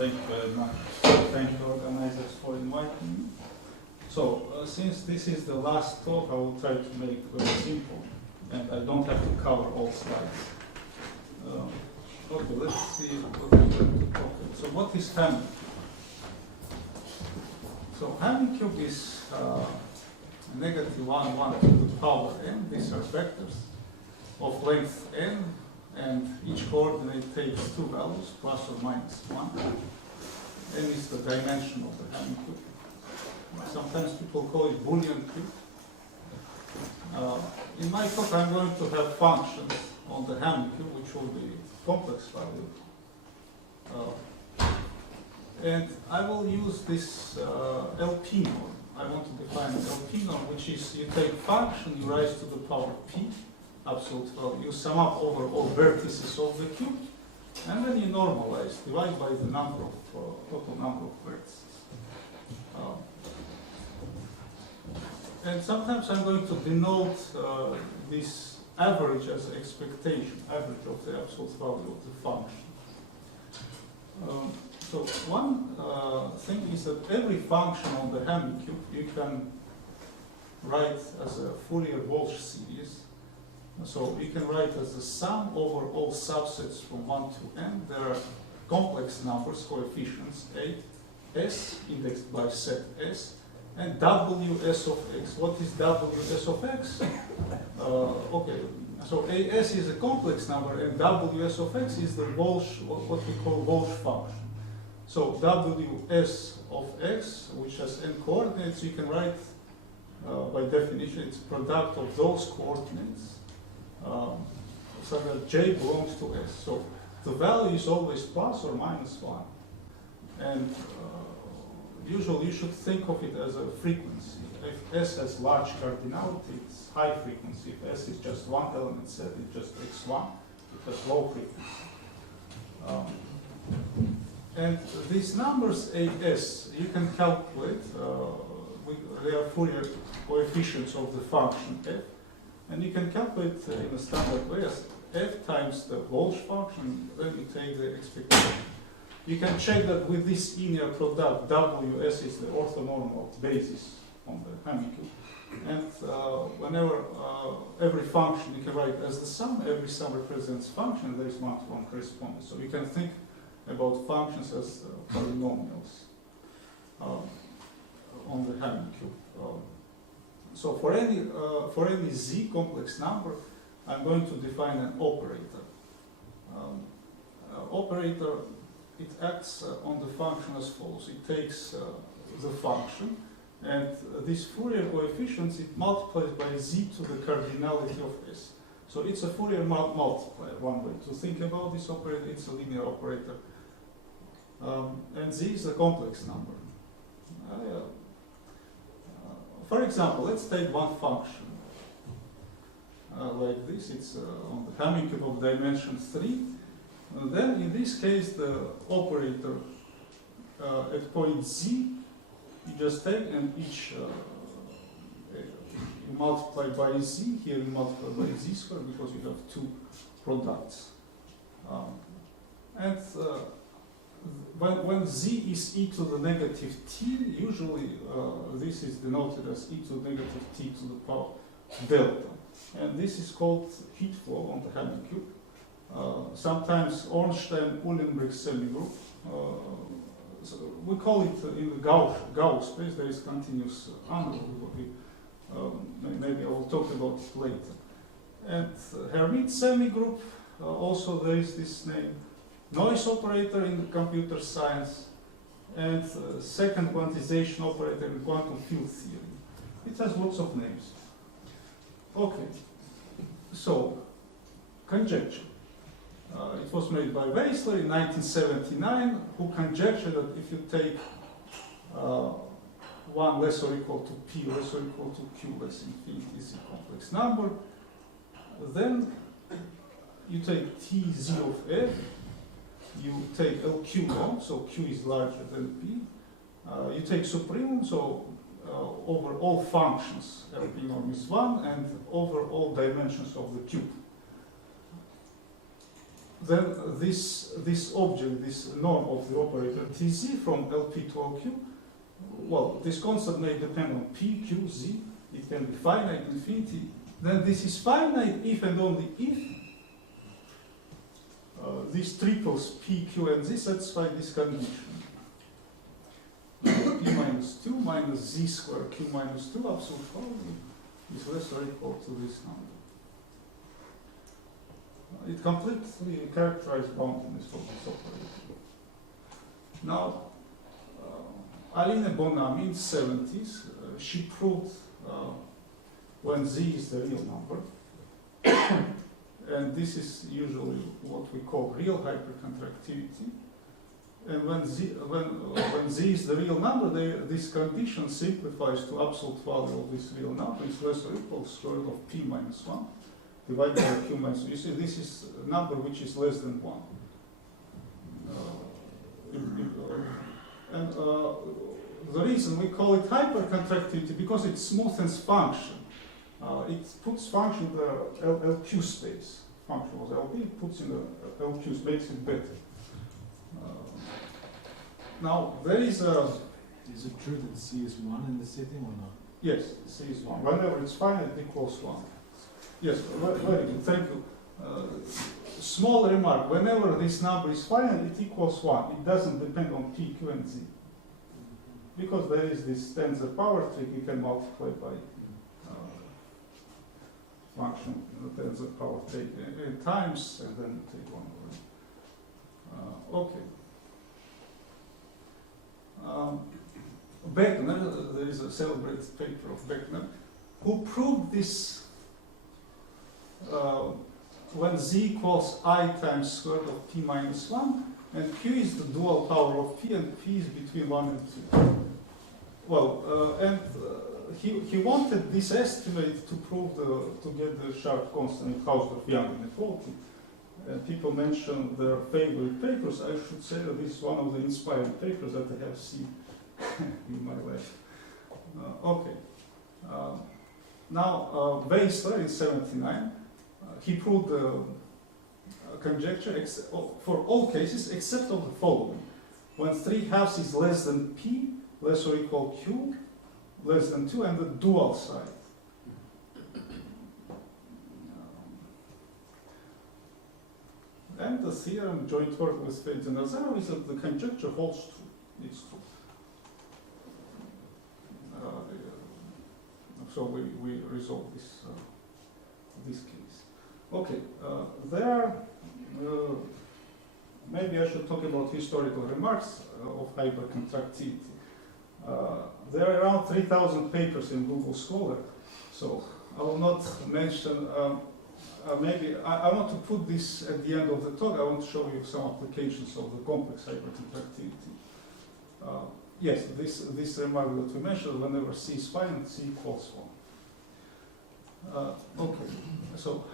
Thank you very much. Thank you, organizers, for inviting me. So, since this is the last talk, I will try to make it very simple, and I don't have to cover all slides. Okay, let's see what we're going to talk about. So, what is Hamming? So, Hamming cube is negative 1, 1 to the power n. These are vectors of length n, and each coordinate takes two values, plus or minus 1. N is the dimension of the Hamming cube. Sometimes people call it boolean cube. In my talk, I'm going to have functions on the Hamming cube, which will be complex valued. And I will use this LP norm. I want to define an LP norm, which is you take function, you raise to the power p, absolute value. You sum up over all vertices of the cube, and then you normalize, divide by the number of total number of vertices. And sometimes I'm going to denote this average as an expectation, average of the absolute value of the function. So one thing is that every function on the Hamming cube you can write as a Fourier-Walsh series. So you can write as the sum over all subsets from 1 to n. There are complex numbers, coefficients, a, s, indexed by set s, and ws of x. What is ws of x? Okay, so as is a complex number, and ws of x is the Walsh, what we call Walsh function. So ws of x, which has n coordinates, you can write by definition it's product of those coordinates, so that j belongs to s. So the value is always plus or minus 1. And usually you should think of it as a frequency. If s has large cardinality, it's high frequency. If s is just one element set, it's just x1, it has low frequency. And these numbers as you can calculate, they are Fourier coefficients of the function f, and you can calculate in a standard way as f times the Walsh function, then you take the expectation. You can check that with this linear product, ws is the orthonormal basis on the Hamming cube. And whenever every function you can write as the sum, every sum represents function, there is one-to-one correspondence. So you can think about functions as polynomials on the Hamming cube. So for any z complex number, I'm going to define an operator. Operator, it acts on the function as follows. It takes the function, and these Fourier coefficients, it multiplies by z to the cardinality of s. So it's a Fourier multiplier, one way to think about this operator. It's a linear operator. And z is a complex number. For example, let's take one function like this. It's on the Hamming cube of dimension 3. And then in this case, the operator at point z, you just take and each you multiply by z. Here you multiply by z squared because you have two products. When z is e to the negative t, usually this is denoted as e to the negative t to the power delta. And this is called heat flow on the Hamming cube. Sometimes Ornstein-Uhlenbrich semigroup. So we call it in the Gauss space, there is continuous envelope. Maybe I will talk about it later. And Hermite semigroup, also there is this name. Noise operator in computer science, and second quantization operator in quantum field theory. It has lots of names. Okay, so conjecture. It was made by Weissler in 1979, who conjectured that if you take 1 less or equal to p less or equal to q less infinity is a complex number, then you take tz of f, you take LQ long, so Q is larger than P. You take supremum, so over all functions, LP norm is 1, and over all dimensions of the cube. then this object, this norm of the operator Tz from Lp to Lq, well, this constant may depend on P, Q, Z. It can be finite, infinity. Then this is finite if and only if these triples P, Q, and Z satisfy this condition. P minus 2 minus Z square Q minus 2 absolute value is less or equal to this number. It completely characterized boundedness for this operator. Now, Aline Bonami in the 70s, she proved when Z is the real number, and this is usually what we call real hypercontractivity. And when Z is the real number, this condition simplifies to absolute value of this real number is less or equal to square root of P minus 1 divided by Q minus 1. You see, this is a number which is less than 1. And the reason we call it hypercontractivity because it smoothens function. It puts function in the LQ space. Function was LP, it puts in the LQ space, makes it better. Now, there is a... Is it true that C is 1 in the setting or not? Yes, C is 1. Whenever it's finite, it equals 1. Yes, very good, thank you. Small remark, whenever this number is finite, it equals 1. It doesn't depend on P, Q, and Z. Because there is this tensor power trick, you can multiply by function, tensor power take times, and then take 1 over. Okay. Beckner, there is a celebrated paper of Beckner, who proved this when Z equals I times square root of P minus 1, and Q is the dual power of P, and P is between 1 and 2. Well, he wanted this estimate to prove to get the sharp constant in Hausdorff Young inequality. People mention their favorite papers. I should say that this is one of the inspiring papers that I have seen in my life. Okay. Now, Weissler in '79, he proved the conjecture for all cases except of the following. When 3/2 is less than P, less or equal Q, less than 2, and the dual side. And the theorem, joint work with Fedja Nazarov, is that the conjecture holds true. It's true. So we resolve this case. Okay, maybe I should talk about historical remarks of hypercontractivity. There are around 3,000 papers in Google Scholar, so I will not mention. Maybe I want to put this at the end of the talk. I want to show you some applications of the complex hypercontractivity. Yes, this remark that we mentioned, whenever C is finite, C equals 1. Okay, so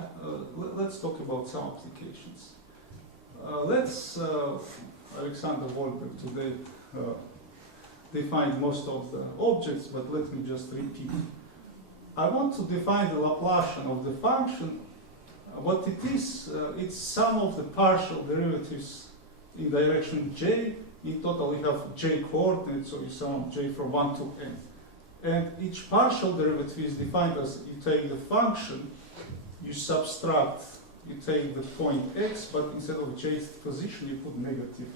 let's talk about some applications. Alexander Wolberg today defined most of the objects, but let me just repeat. I want to define the Laplacian of the function. What it is, it's sum of the partial derivatives in direction j. In total, you have j coordinates, so you sum j from 1 to n. And each partial derivative is defined as you take the function, you subtract, you take the point x, but instead of j's position, you put negative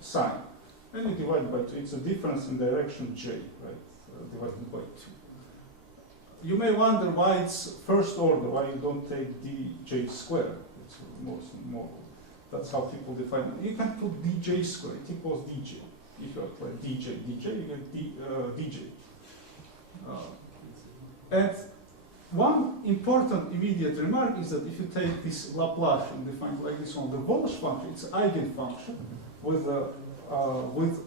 sign. And you divide by 2. It's a difference in direction j, right? Divided by 2. You may wonder why it's first order, why you don't take dj squared. It's more. That's how people define it. You can put dj squared, it equals dj. If you apply dj, you get dj. And one important immediate remark is that if you take this Laplacian defined like this one, the Walsh function, it's an eigenfunction with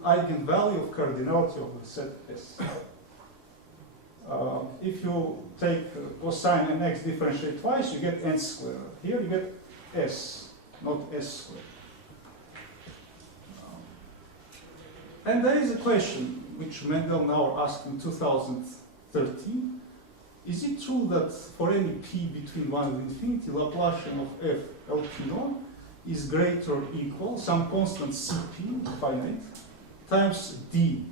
eigenvalue of cardinality of the set S. If you take cosine and x differentiate twice, you get n squared. Here you get s, not s squared. And there is a question which Mendel now asked in 2013. is it true that for any p between 1 and infinity, Laplacian of f LP0 is greater or equal some constant Cp, finite, times d,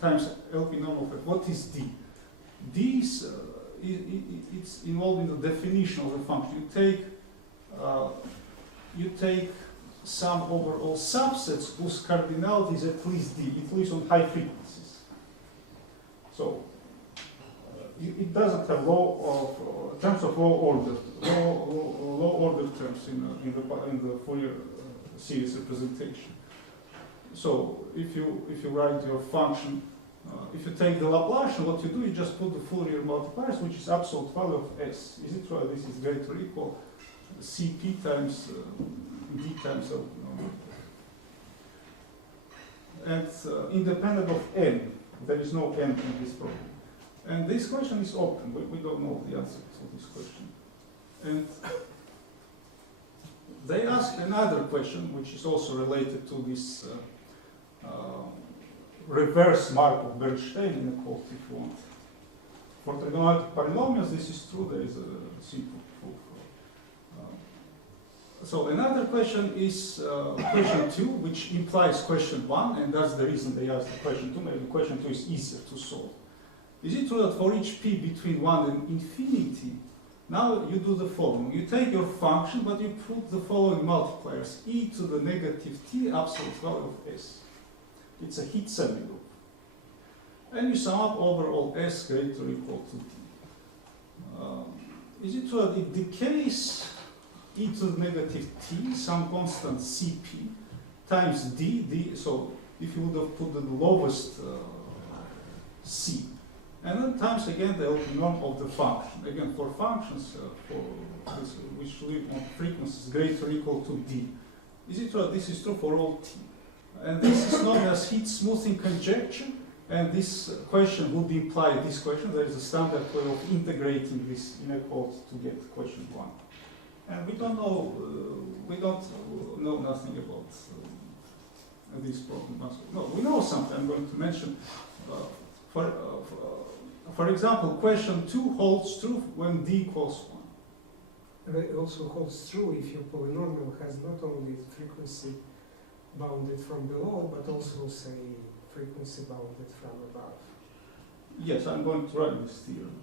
times LP0 of f? What is d? D is, it's involved in the definition of the function. You take sum over all subsets whose cardinality is at least d, at least on high frequencies. So it doesn't have terms of low order terms in the Fourier series representation. So if you write your function, if you take the Laplacian, what you do, you just put the Fourier multipliers, which is absolute value of s. Is it true this is greater or equal Cp times d times L? And independent of n, there is no n in this problem. And this question is open. We don't know the answer to this question. And they ask another question, which is also related to this reverse Markov-Bernstein inequality, if you want. For trigonometric polynomials, this is true. There is a simple proof. So another question is question 2, which implies question 1, and that's the reason they asked the question 2. Maybe question 2 is easier to solve. Is it true that for each p between 1 and infinity, now you do the following. You take your function, but you put the following multipliers, e to the negative t absolute value of s. It's a heat semigroup. And you sum up over all s greater or equal to d. Is it true that it decays e to the negative t, some constant Cp, times d, so if you would have put the lowest c, and then times again the norm of the function. Again, for functions which live on frequencies greater or equal to d. Is it true that this is true for all t? And this is known as heat smoothing conjecture, and this question would imply this question. There is a standard way of integrating this inequality to get question 1. And we don't know nothing about this problem. No, we know something. I'm going to mention. For example, question 2 holds true when d equals 1. And it also holds true if your polynomial has not only frequency bounded from below, but also, say, frequency bounded from above. Yes, I'm going to write this theorem.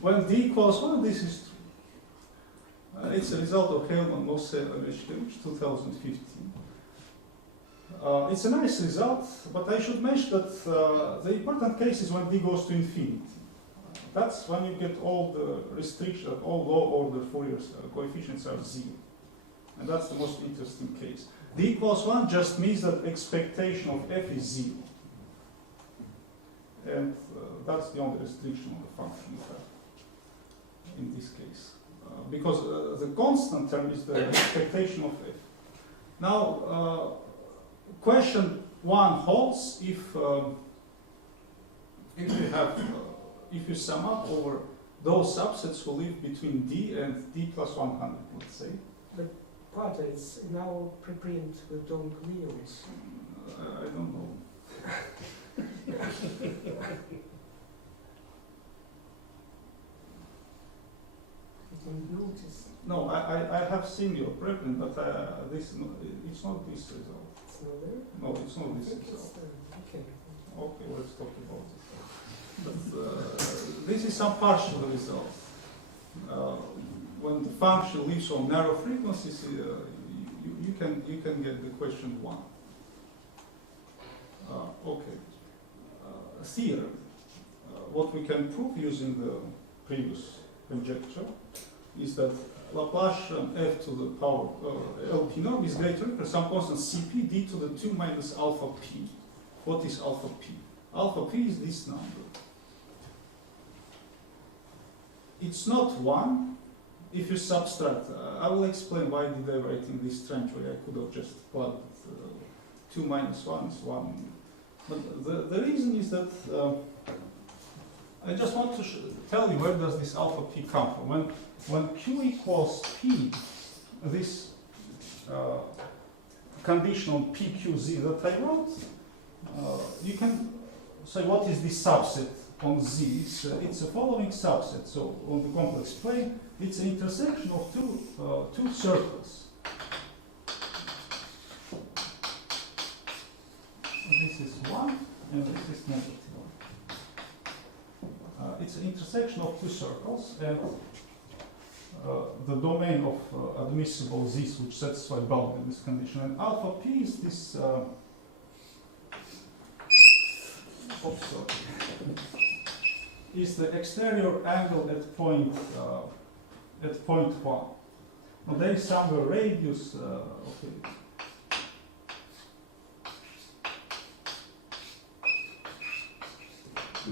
When d equals 1, this is true. It's a result of Hellman-Mosse-Ivanishvili, 2015. It's a nice result, but I should mention that the important case is when d goes to infinity. That's when you get all the restrictions, all low-order Fourier coefficients are 0. And that's the most interesting case. D equals 1 just means that expectation of f is 0. And that's the only restriction on the function you have in this case. Because the constant term is the expectation of f. Now, question 1 holds if you sum up over those subsets who live between d and d plus 100, let's say. But Paata, it's in our preprint we don't use. I don't know. Notice. No, I have seen your preprint, but it's not this result. It's not there? No, it's not this It's result. okay. Okay, let's talk about it. But this is some partial result. When the function lives on narrow frequencies, you can get the question 1. Okay. Theorem. What we can prove using the previous conjecture is that Laplacian f to the power LP0 is greater than some constant Cp d to the 2 minus alpha p. What is alpha p? Alpha p is this number. It's not 1 if you subtract. I will explain why did I write in this strange way. I could have just plugged 2 minus 1 is 1. But the reason is that I just want to tell you where does this alpha p come from. When q equals p, this condition on pqz that I wrote, you can say what is the subset on Z. It's a following subset. So on the complex plane, it's an intersection of two circles. This is 1 and this is negative 1. It's an intersection of two circles, and the domain of admissible Z's which satisfy boundedness condition. And alpha P is this is the exterior angle at point 1. Now there is somewhere radius. Okay.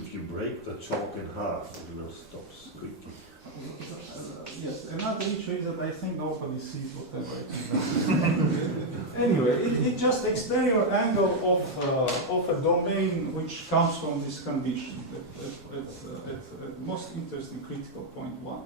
If you break the chalk in half, it will stop quickly. Yes, another issue is that I think nobody sees whatever I do. Anyway, it's just exterior angle of a domain which comes from this condition at most interesting critical point 1.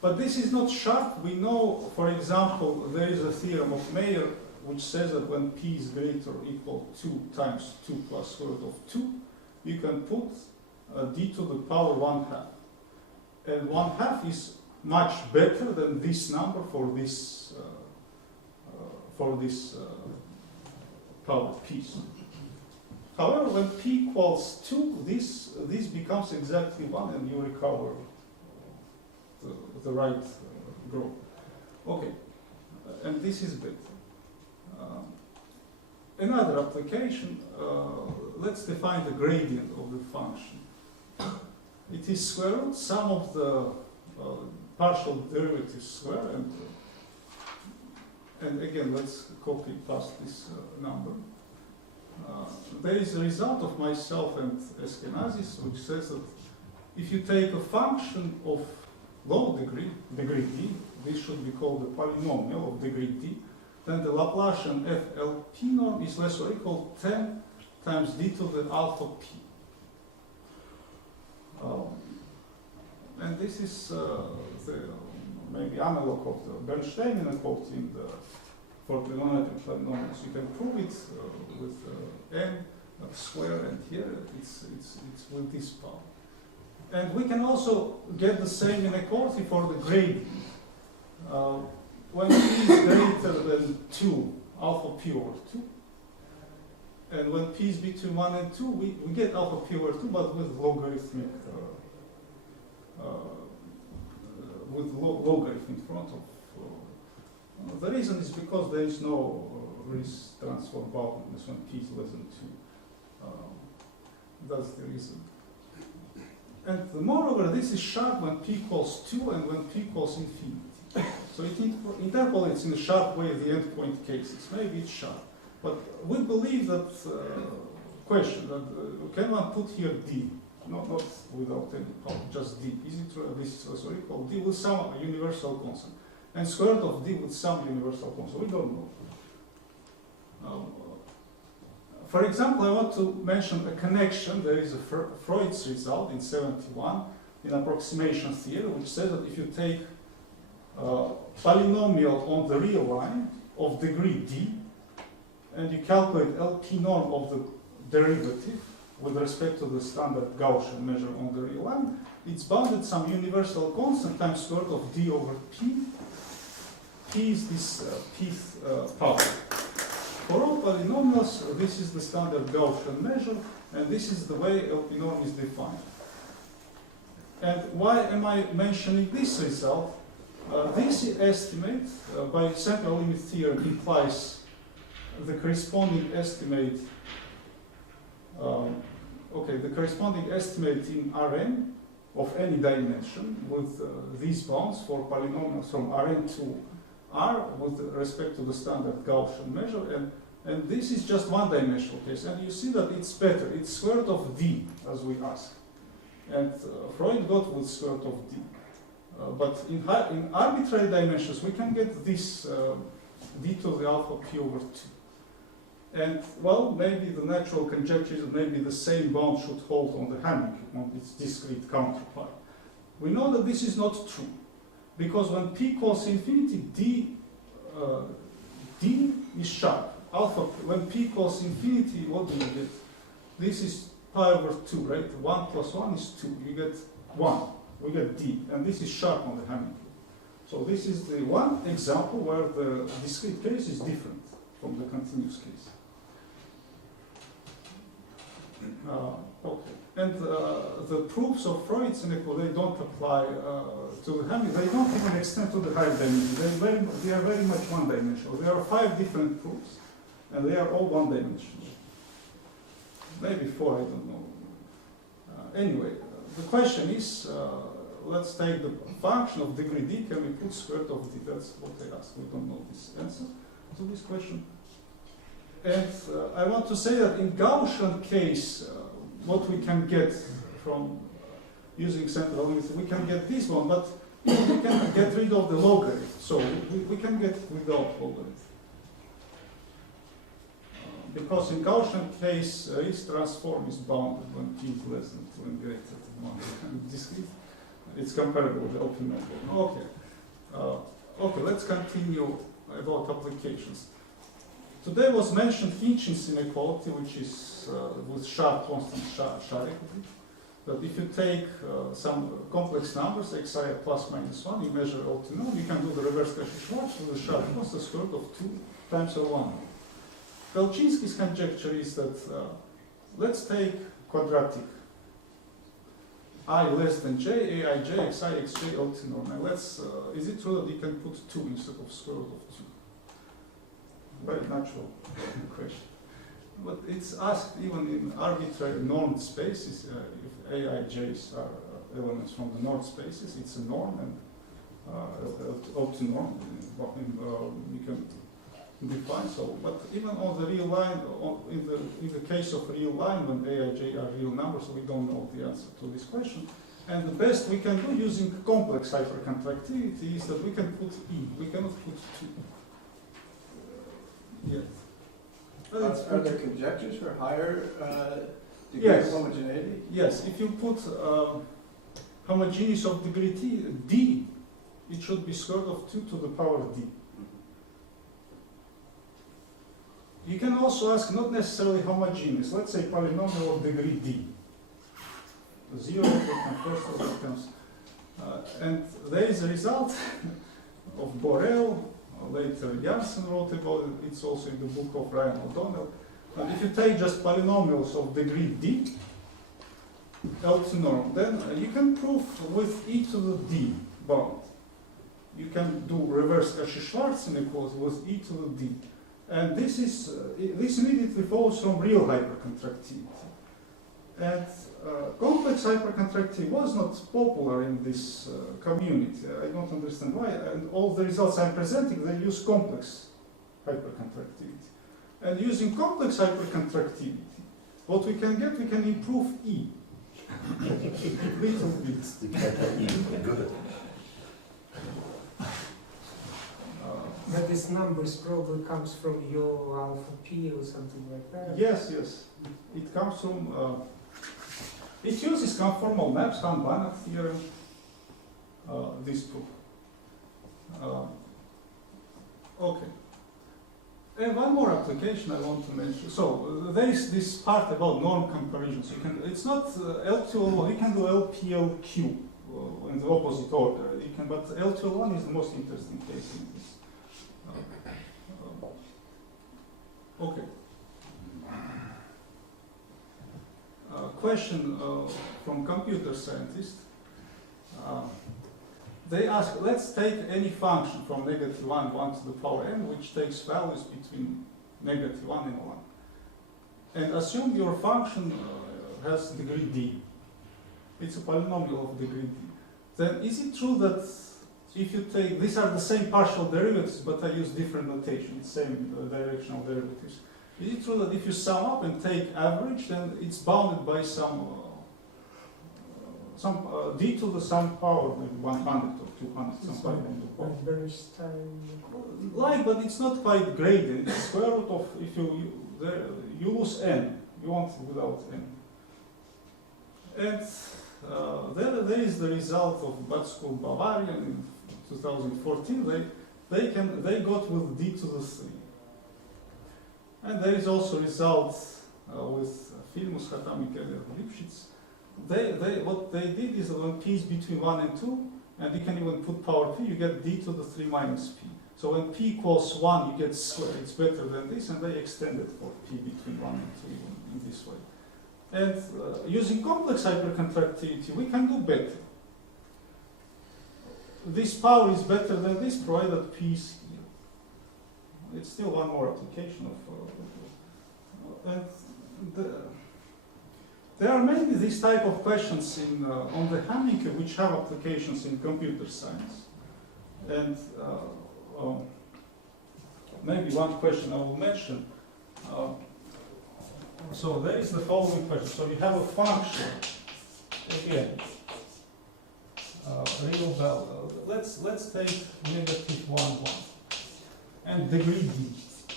But this is not sharp. We know, for example, there is a theorem of Mayer which says that when P is greater or equal to 2 times 2 plus square root of 2, you can put d to the power 1/2. And 1/2 is much better than this number for this power p. However, when p equals 2, this becomes exactly 1 and you recover the right growth. Okay, and this is better. Another application, let's define the gradient of the function. It is square root, sum of the partial derivatives square, and again, let's copy past this number. There is a result of myself and Eskenazis, which says that if you take a function of low degree, degree d, this should be called a polynomial of degree d, then the Laplacian FLP norm is less or equal to 10 times d to the alpha p. And this is the maybe analog of the Bernstein inequality in the for trigonometric polynomials. You can prove it with n square, and here it's with this power. And we can also get the same inequality for the gradient. When p is greater than 2, alpha p over 2, and when p is between 1 and 2, we get alpha p over 2, but with logarithmic logarithm in front of. The reason is because there is no risk transfer boundedness when p is less than 2. That's the reason. And moreover, this is sharp when p equals 2 and when p equals infinity. So it interpolates in a sharp way the endpoint cases. Maybe it's sharp. But we believe that question that can one put here d, not without any power, just d. Is it true? This is also equal d with some universal constant. And square root of d with some universal constant. We don't know. For example, I want to mention a connection. There is a Freud's result in 71 in approximation theory, which says that if you take polynomial on the real line of degree d, and you calculate LP norm of the derivative with respect to the standard Gaussian measure on the real line, it's bounded some universal constant times square root of d over p. P is this pth power. For all polynomials, this is the standard Gaussian measure, and this is the way LP norm is defined. And why am I mentioning this result? This estimate by central limit theorem implies the corresponding estimate. The corresponding estimate in Rn of any dimension with these bounds for polynomials from Rn to R with respect to the standard Gaussian measure, and this is just one-dimensional case, and you see that it's better. It's square root of d as we ask, and Freud got with square root of d. But in arbitrary dimensions, we can get this d to the alpha p over 2. And, well, maybe the natural conjecture is that maybe the same bound should hold on the Hermite, on its discrete counterpart. We know that this is not true, because when p equals infinity, d is sharp. alpha, when p equals infinity, what do you get? This is pi over 2, right? 1 plus 1 is 2. You get 1. We get d. And this is sharp on the Hamming cube. So this is the one example where the discrete case is different from the continuous case. Okay. And the proofs of Freud's inequality, they don't apply to the Hamming. They don't even extend to the higher dimension. They are very much one-dimensional. There are 5 different proofs, and they are all one-dimensional. Maybe 4, I don't know. Anyway, the question is, let's take the function of degree d, can we put square root of d? That's what I asked. We don't know this answer to this question. And I want to say that in Gaussian case, what we can get from using central limits, we can get this one, but we can get rid of the logarithm. So we can get without logarithm. Because in Gaussian case, its transform is bounded when p is less than 2 and greater than 1. Discrete, it's comparable with the open number. Okay. Okay, let's continue about applications. Today was mentioned Hitchin's inequality, which is with sharp constant Charikov. That if you take some complex numbers, xi plus minus 1, you measure L to none, you can do the reverse Cauchy-Schwarz with the sharp constant square root of 2 times L1. Belczynski's conjecture is that let's take quadratic I less than j, aij, xi, xj, L to norm. Now let's, is it true that you can put 2 instead of square root of 2? Very natural question. But it's asked even in arbitrary normed spaces, if aij's are elements from the normed spaces, it's a norm, and L to norm, you can define so. But even on the real line, in the case of real line, when aij are real numbers, we don't know the answer to this question. And the best we can do using complex hypercontractivity is that we can put e. We cannot put 2. Yes. Are there conjectures for higher degree of homogeneity? Yes, if you put homogeneous of degree d, it should be square root of 2 to the power d. You can also ask not necessarily homogeneous, let's say polynomial of degree d. 0 becomes first order becomes. And there is a result of Borel. Later, Janssen wrote about it. It's also in the book of Ryan O'Donnell. And if you take just polynomials of degree d, L to norm, then you can prove with e to the d bound. You can do reverse Cauchy-Schwarz inequality with e to the d. And this is this immediately follows from real hypercontractivity. And complex hypercontractivity was not popular in this community. I don't understand why. And all the results I'm presenting, they use complex hypercontractivity. And using complex hypercontractivity, what we can get, we can improve E. Little bit. Good. But this numbers probably comes from your alpha p or something like that. Yes, yes. It comes from. It uses conformal maps, Han-Banach theorem. This proof. Okay. And one more application I want to mention. So there is this part about norm comparisons. You can. It's not L2L1. You can do LPLQ in the opposite order. You can, but L2L1 is the most interesting case in this. Okay. Question from computer scientists. They ask, let's take any function from -1, 1 to the power n, which takes values between -1 and 1. And assume your function has degree d. It's a polynomial of degree d. Then is it true that if you take, these are the same partial derivatives, but I use different notation, same directional derivatives. Is it true that if you sum up and take average, then it's bounded by some d to the some power, maybe 100 or 200, some power on the power. Like, but it's not quite graded. It's square root of, if you lose n, you want without n. And there is the result of Bad School Bavarian in 2014. They got with d to the 3. And there is also results with Filmus, Hatami, Keller, Lipschitz. What they did is when p is between 1 and 2, and you can even put power p, you get d to the 3 minus p. So when p equals 1, you get square. It's better than this, and they extended for p between 1 and 2 in this way. And using complex hypercontractivity, we can do better. This power is better than this, provided p is here. It's still one more application of there are many these type of questions on the Hamming which have applications in computer science. And maybe one question I will mention. So there is the following question. So you have a function, again, real value. Let's take negative 1, 1, and degree d.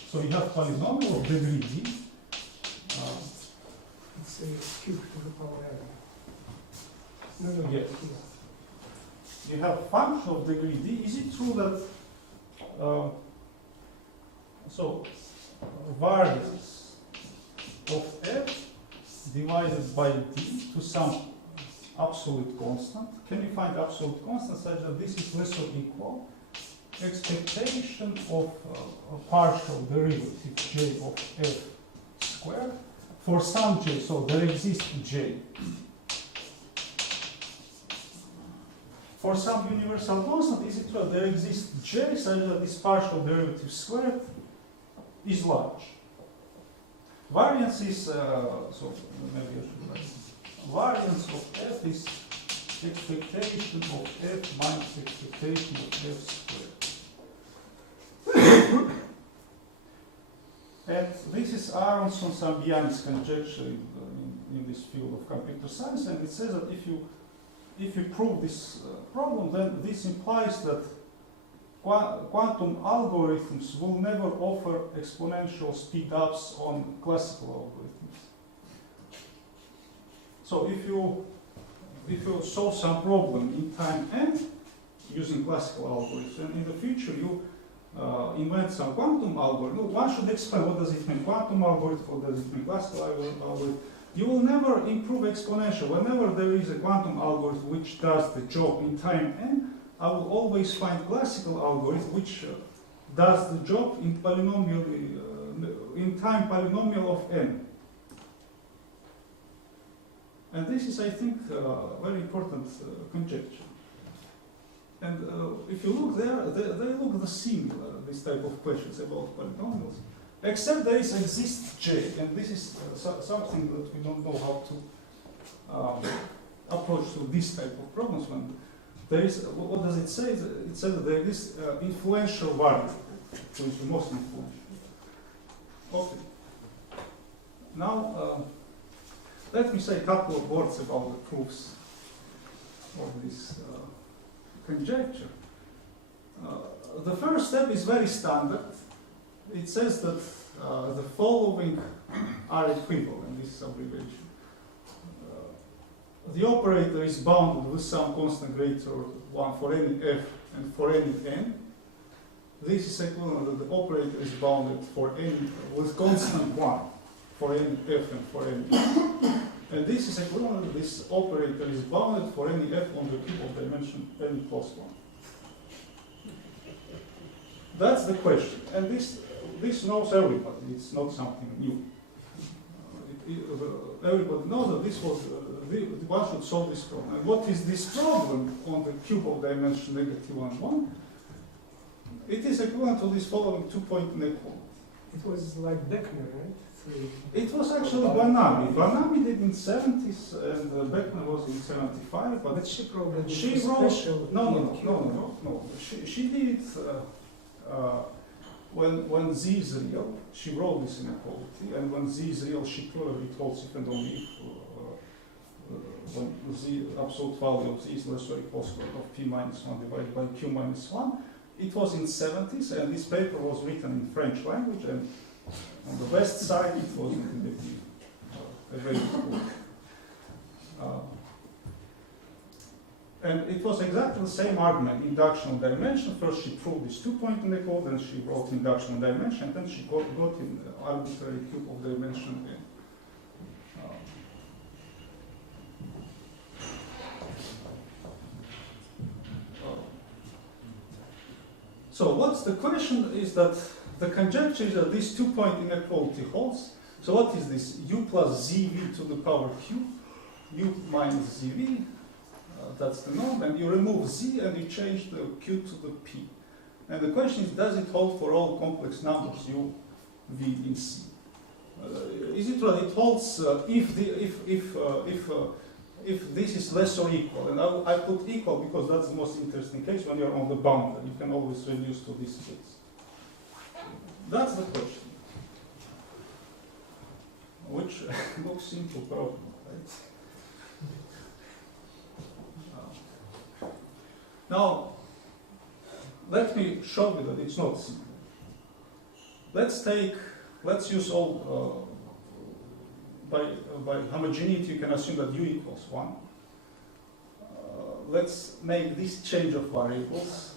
So you have polynomial of degree d. It's a cube to the power n. No, Yes. You have function of degree d. Is it true that variance of f divided by d to some absolute constant? Can you find absolute constant such that this is less or equal expectation of a partial derivative j of f squared for some j? So there exists j. For some universal constant, is it true there exists j such that this partial derivative squared is large? Variance is, so maybe I should write this. Variance of f is expectation of f minus expectation of f squared. And this is Aronson-Sambiani's conjecture in this field of computer science, and it says that if you prove this problem, then this implies that quantum algorithms will never offer exponential speed-ups on classical algorithms. So if you solve some problem in time n using classical algorithms, and in the future you invent some quantum algorithm, one should explain what does it mean quantum algorithm, what does it mean classical algorithm. You will never improve exponential. Whenever there is a quantum algorithm which does the job in time n, I will always find classical algorithm which does the job in polynomial in time polynomial of n. And this is, I think, a very important conjecture. And if you look there, they look the similar, this type of questions about polynomials. Except there exists j, and this is something that we don't know how to approach to this type of problems. When there is, what does it say? It says that there is influential variable, which is the most influential. Okay. Now, let me say a couple of words about the proofs of this conjecture. The first step is very standard. It says that the following are equivalent, this abbreviation. The operator is bounded with some constant greater than 1 for any f and for any n. This is equivalent that the operator is bounded for any with constant 1 for any f and for any n. And this is equivalent that this operator is bounded for any f on the cube of dimension n plus 1. That's the question. And this knows everybody. It's not something new. Everybody knows that this was, one should solve this problem. And what is this problem on the cube of dimension -1, 1? It is equivalent to this following 2-point inequality. It was like Beckner, right? It was actually Bonami. Bonami did in 70s, and Beckner was in 75. But she probably she wrote no. She did it when z is real. She wrote this inequality, and when z is real, she clearly holds if and only if when z absolute value of z is less or equal square root of p minus 1 divided by q minus 1. It was in 70s, and this paper was written in French language, and on the west side it was in a very good book. And it was exactly the same argument, inductional dimension. First she proved this 2-point inequality, then she wrote inductional dimension, and then she got in the arbitrary cube of dimension n. So what's the question is that the conjecture is that this 2-point inequality holds. So what is this? U plus zv to the power q, u minus zv, that's the norm, and you remove z and you change the q to the p. And the question is, does it hold for all complex numbers u, v in C? Is it right? It holds if this is less or equal, and I put equal because that's the most interesting case when you're on the boundary. You can always reduce to this case. That's the question, which looks simple problem, right? Now, let me show you that it's not simple. Let's use all, by homogeneity, you can assume that u equals 1. Let's make this change of variables.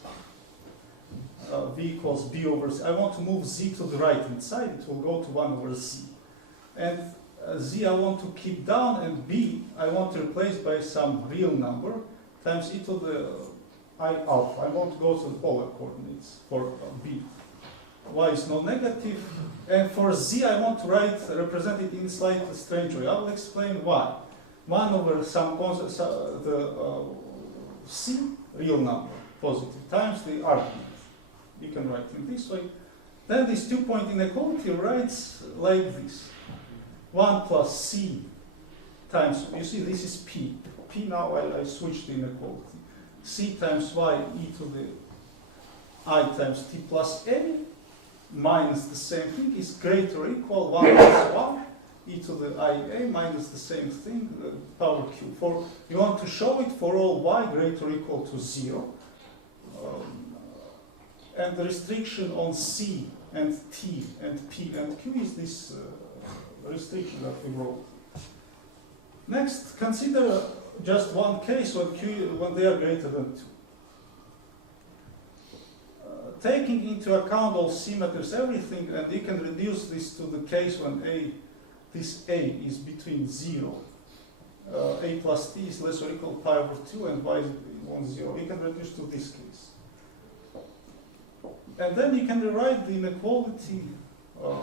V equals b over c. I want to move z to the right hand side, it will go to 1 over z. And z I want to keep down, and b I want to replace by some real number times e to the I alpha. I want to go to the polar coordinates for b. Y is non-negative, and for z I want to represent it in slightly strange way. I will explain why. 1 over some constant, c, real number, positive, times the argument. You can write in this way. Then this 2-point inequality writes like this. 1 plus c times, you see this is p. P now I switch the inequality. C times y e to the I times t plus a minus the same thing is greater or equal 1 plus 1 e to the ia minus the same thing, power q. For you want to show it for all y greater or equal to 0. And the restriction on c and t and p and q is this restriction that we wrote. Next, consider just one case when they are greater than 2. Taking into account all symmetries, everything, and you can reduce this to the case when this a is between 0, a plus t is less or equal to pi over 2, and y is 1, 0. You can reduce to this case. And then you can rewrite the inequality,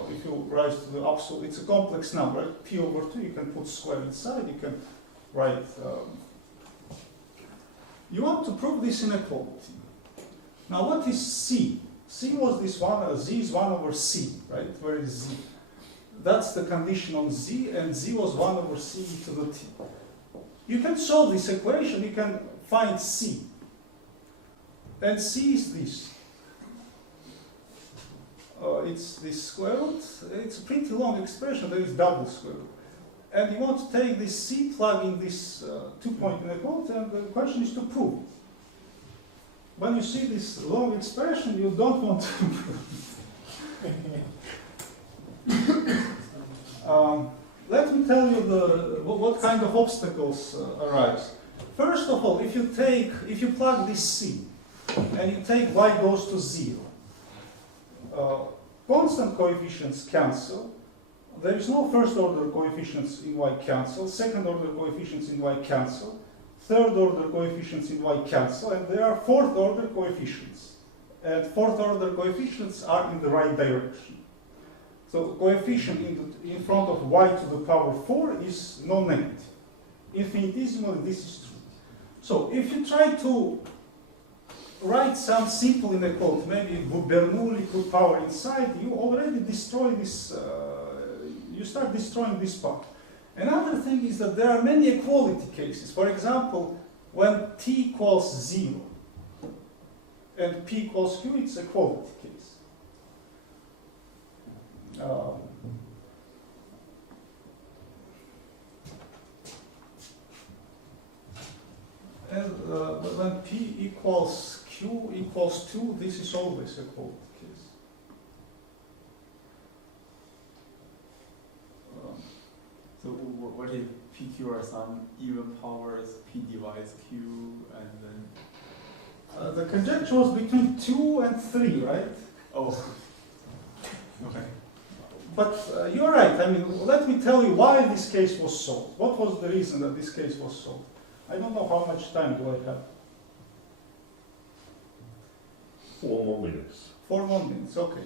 if you rise to the absolute, it's a complex number, right? P over 2, you can put square inside, you can write, you want to prove this inequality. Now what is C? C was this one, Z is 1 over C, right? Where is Z? That's the condition on Z, and Z was 1 over C e to the t. You can solve this equation, you can find C. And C is this. It's this square root. It's a pretty long expression, there is double square root. And you want to take this C, plug in this 2-point inequality, and the question is to prove it. When you see this long expression, you don't want to prove it. Let me tell you what kind of obstacles arise. First of all, if you plug this C, and you take y goes to 0, constant coefficients cancel. There is no first order coefficients in y cancel, second order coefficients in y cancel, third order coefficients in y cancel, and there are fourth order coefficients. And fourth order coefficients are in the right direction. So coefficient in front of y to the power 4 is non-negative. Infinitesimally, this is true. So if you try to write some simple inequality, maybe Bernoulli put power inside, you already destroy this, you start destroying this part. Another thing is that there are many equality cases. For example, when t equals 0 and p equals q, it's equality case. And when p equals q equals 2, this is always equality case. So what if PQ are some even powers, P divides Q, and then... The conjecture was between 2 and 3, right? Oh, okay. But you're right. I mean, let me tell you why this case was solved. What was the reason that this case was solved? I don't know how much time do I have. 4 more minutes. 4 more minutes, okay.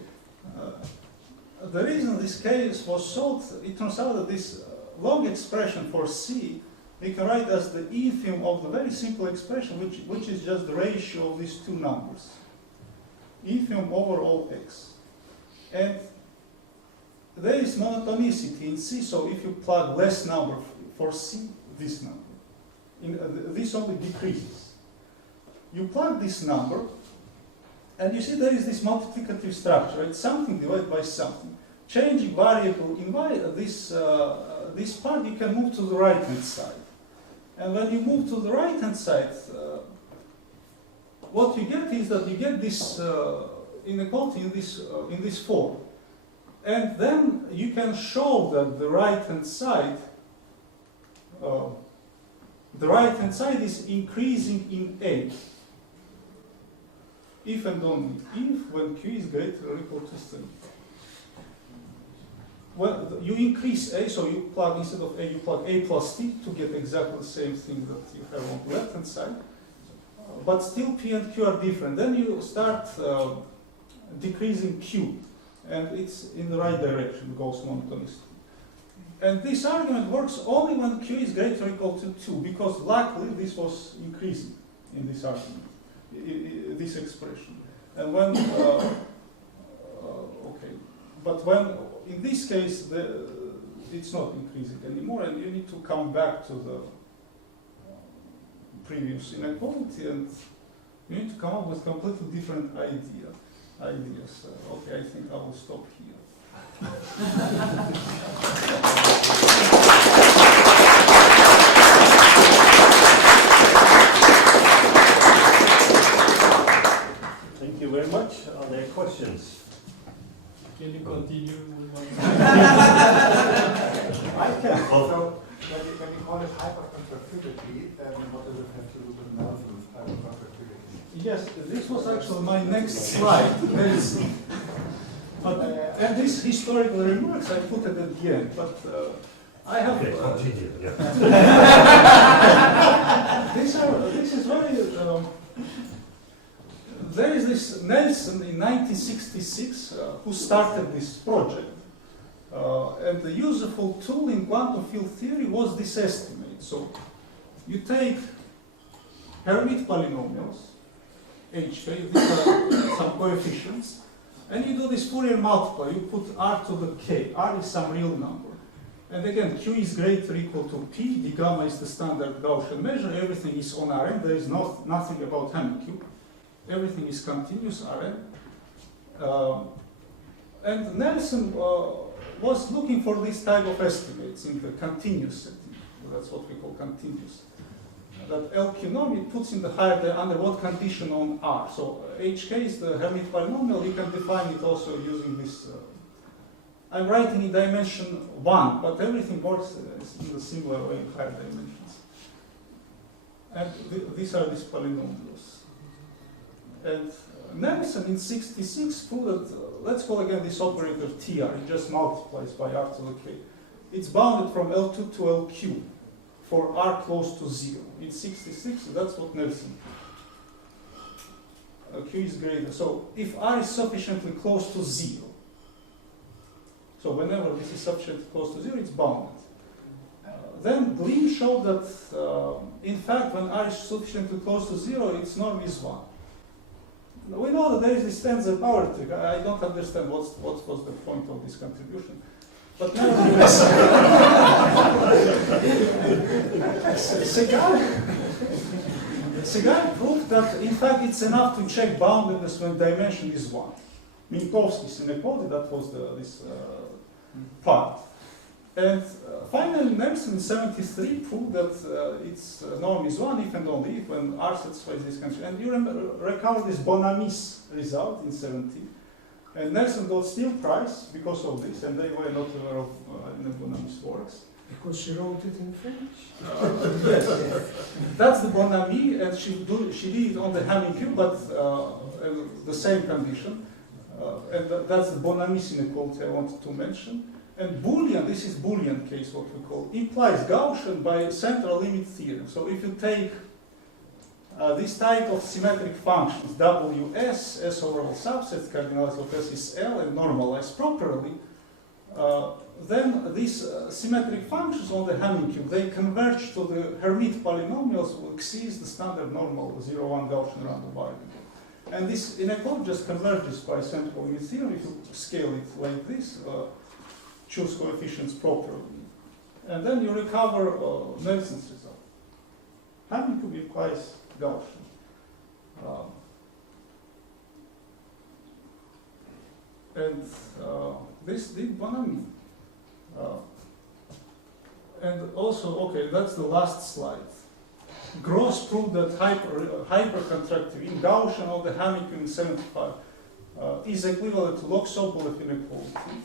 The reason this case was solved, it turns out that this long expression for C, we can write as the ethium of the very simple expression, which is just the ratio of these two numbers. Ethium over all x. And there is monotonicity in C, so if you plug less number for C, this number, this only decreases. You plug this number, and you see there is this multiplicative structure. It's something divided by something. Changing variable in this part, you can move to the right-hand side. And when you move to the right-hand side, what you get is that you get this inequality in this form. And then you can show that the right-hand side is increasing in A. If and only if, when Q is greater or equal to 3. Well, you increase A, so you plug, instead of A, you plug A plus T to get exactly the same thing that you have on the left-hand side. But still P and Q are different. Then you start decreasing Q, and it's in the right direction, Gauss monotonicity. And this argument works only when Q is greater or equal to 2, because luckily this was increasing in this argument, this expression. And when, okay, but when, in this case, it's not increasing anymore, and you need to come back to the previous inequality, and you need to come up with completely different ideas. Okay, I think I will stop here. Thank you very much. Are there questions? Can you continue? I can. So, when you call it hypercontractivity, then what does it have to do with Nelson's hypercontractivity? Yes, this was actually my next slide. And these historical remarks, I put it at the end, but I have... Okay, continue. Yeah. This is very... there is this Nelson in 1966 who started this project. And the useful tool in quantum field theory was this estimate. So you take Hermite polynomials, HK, these are some coefficients, and you do this Fourier multiply. You put R to the K. R is some real number. And again, Q is greater or equal to P. D gamma is the standard Gaussian measure. Everything is on Rn. There is nothing about Hamilton. Everything is continuous Rn. And Nelson was looking for this type of estimates in the continuous setting. That's what we call continuous. That LQ norm, it puts in the higher under what condition on R. So HK is the Hermite polynomial. You can define it also using this. I'm writing in dimension 1, but everything works in a similar way in higher dimensions. And these are these polynomials. And Nelson in 66 proved that, let's call again this operator TR, it just multiplies by R to the K. It's bounded from L2 to LQ for R close to 0. In 66, that's what Nelson proved. Q is greater. So if R is sufficiently close to 0, so whenever this is sufficiently close to 0, it's bounded. Then Gleam showed that, in fact, when R is sufficiently close to 0, its norm is 1. We know that there is this tensor power trick. I don't understand what was the point of this contribution. But nevertheless, Segal proved that, in fact, it's enough to check boundedness when dimension is 1. Minkowski's inequality, that was this part. And finally, Nelson in 73 proved that its norm is 1 if and only if when R satisfies this condition. And you recall this Bonami's result in 70. And Nelson got still prize because of this, and they were not aware of Bonami's works. Because she wrote it in French. Yes, that's the Bonami, and she did it on the Hamming cube, but the same condition. And that's the Bonami inequality I wanted to mention. And boolean, this is boolean case, what we call, implies Gaussian by central limit theorem. So if you take this type of symmetric functions, Ws, S over all subsets, cardinality of S is L, and normalized properly, then these symmetric functions on the Hamming cube, they converge to the Hermite polynomials who exceed the standard normal 0, 1 Gaussian random variable. And this inequality just converges by central limit theorem. If you scale it like this, choose coefficients properly, and then you recover Nelson's result. Hamming cube implies Gaussian. And this did Bonami. And also, okay, that's the last slide. Gross proved that hypercontractivity in Gaussian on the Hamming cube in 75 is equivalent to log-Sobolev inequality.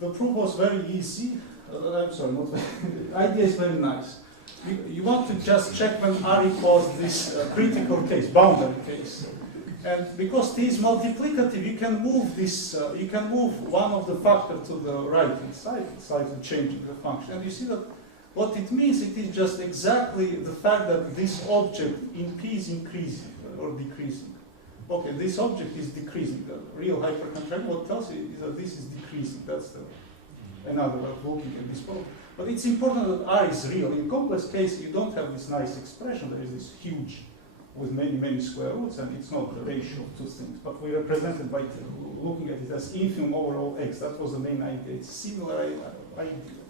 The proof was very easy. I'm sorry, not very, the idea is very nice. You want to just check when R equals this critical case, boundary case. And because T is multiplicative, you can move this, you can move one of the factors to the right-hand side, slightly changing the function. And you see that what it means, it is just exactly the fact that this object in P is increasing or decreasing. Okay, this object is decreasing. The real hypercontractivity, what tells you is that this is decreasing. That's another way of looking at this problem. But it's important that R is real. In complex case, you don't have this nice expression. There is this huge with many, many square roots, and it's not the ratio of two things. But we represent it by looking at it as infimum over all x. That was the main idea. It's a similar idea.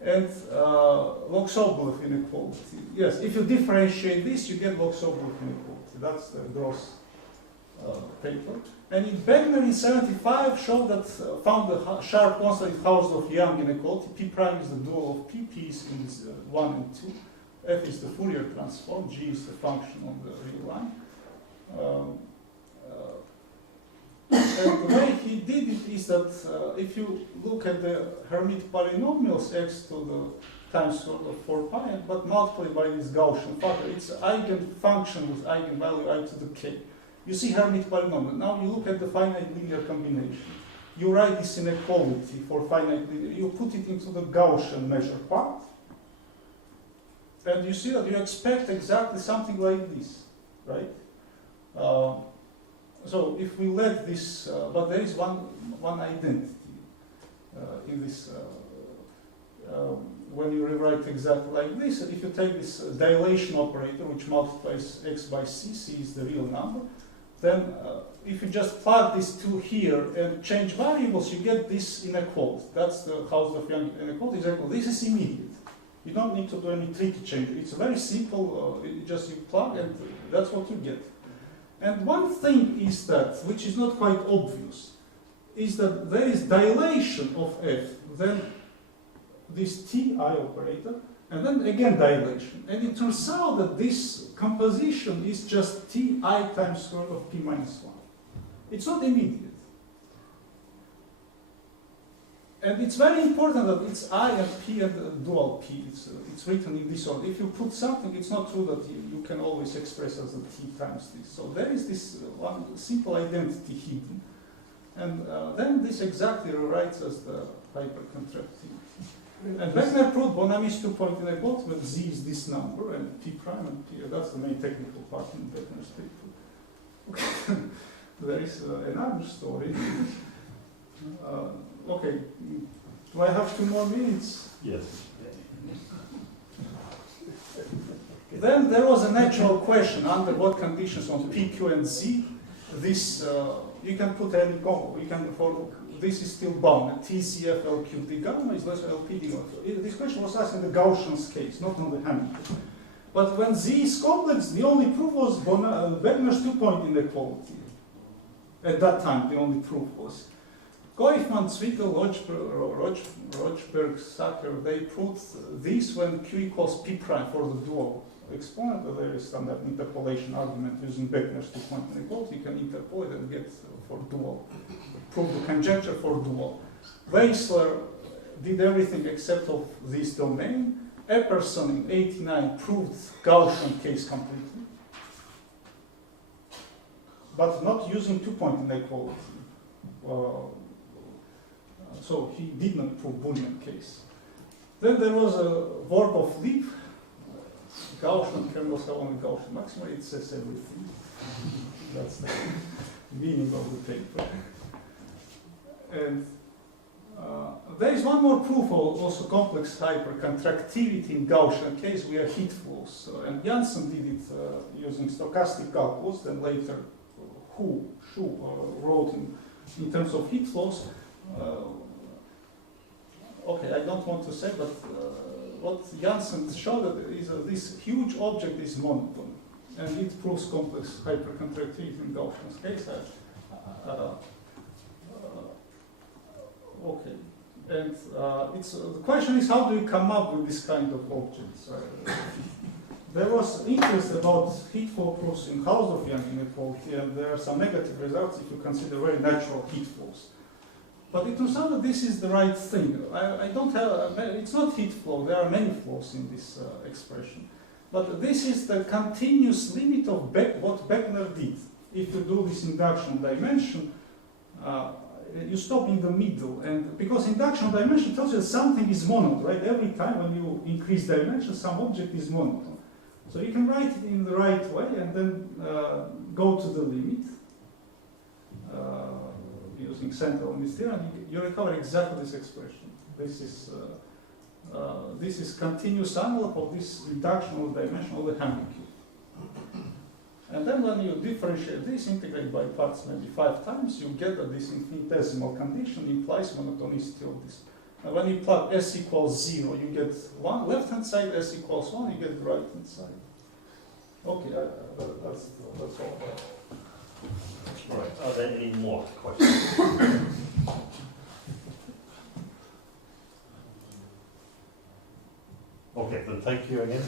And log-Sobolev inequality. Yes, if you differentiate this, you get log-Sobolev inequality. That's the gross paper. And in Beckner in 75 showed that, found the sharp constant Hausdorff-Young inequality. P prime is the dual of P, P is in this, 1 and 2. F is the Fourier transform, G is the function on the real line. And the way he did it is that if you look at the Hermite polynomials x to the times square of 4 pi, but multiply by this Gaussian factor, it's an eigenfunction with eigenvalue I to the k. You see Hermite polynomial. Now you look at the finite linear combination. You write this inequality for finite linear. You put it into the Gaussian measure part. And you see that you expect exactly something like this, right? So if we let this, but there is one identity in this, when you rewrite exactly like this, if you take this dilation operator, which multiplies x by c, c is the real number, then if you just plug these two here and change variables, you get this inequality. That's the Hausdorff-Young inequality. This is immediate. You don't need to do any tricky change. It's very simple, just you plug and that's what you get. And one thing is that, which is not quite obvious, is that there is dilation of f, then this ti operator, and then again dilation. And it turns out that this composition is just ti times square root of p minus 1. It's not immediate. And it's very important that it's I and P and dual P. It's written in this order. If you put something, it's not true that you can always express as a T times this. So there is this one simple identity hidden. And then this exactly rewrites as the hypercontractivity. And Beckner proved Bonami's 2-point inequality when Z is this number and P prime and P. That's the main technical part in Beckner's paper. Okay. There is another story. Okay, do I have 2 more minutes? Yes. Then there was a natural question under what conditions on P, Q, and Z this you can put any combo. You can this is still bounded. T, C, F, L, Q, D gamma is less than L, P, D gamma. This question was asked in the Gaussian's case, not on the Hamming. But when Z is complex, the only proof was Beckner's 2-point inequality. At that time, the only proof was. Koifman, Zwickel, Rochberg, Sacker, they proved this when Q equals P prime for the dual exponent. There is standard interpolation argument using Beckner's 2-point inequality. You can interpolate and get for dual. Prove the conjecture for dual. Weissler did everything except of this domain. Epperson in '89 proved Gaussian case completely, but not using two-point inequality. So he did not prove Boolean case. Then there was a work of Lieb. Gaussian kernels have only Gaussian maxima. It says everything. That's the meaning of the paper. And there is one more proof of also complex hypercontractivity in Gaussian case. We have heat flows. And Janssen did it using stochastic calculus. Then later, Shu wrote in terms of heat flows. Okay, I don't want to say, but what Janssen showed is that this huge object is monotone, and it proves complex hypercontractivity in Gaussian's case. Okay, and the question is, how do we come up with this kind of objects? There was interest about heat flow proofs in Hausdorff inequality, and there are some negative results if you consider very natural heat flows. But it turns out that this is the right thing. I don't have, it's not heat flow, there are many flows in this expression. But this is the continuous limit of what Beckner did. If you do this induction dimension, you stop in the middle. And because induction dimension tells you that something is monotone, right? Every time when you increase dimension, some object is monotone. So you can write it in the right way and then go to the limit. Using central limit theorem, you recover exactly this expression. This is continuous envelope of this reduction of dimension of the Hermite cube. And then when you differentiate this, integrate by parts maybe 5 times, you get that this infinitesimal condition implies monotonicity of this. And when you plug s equals 0, you get one left hand side, s equals 1, you get the right hand side. Okay, that's all. Right, are there any more questions? Okay, then thank you again.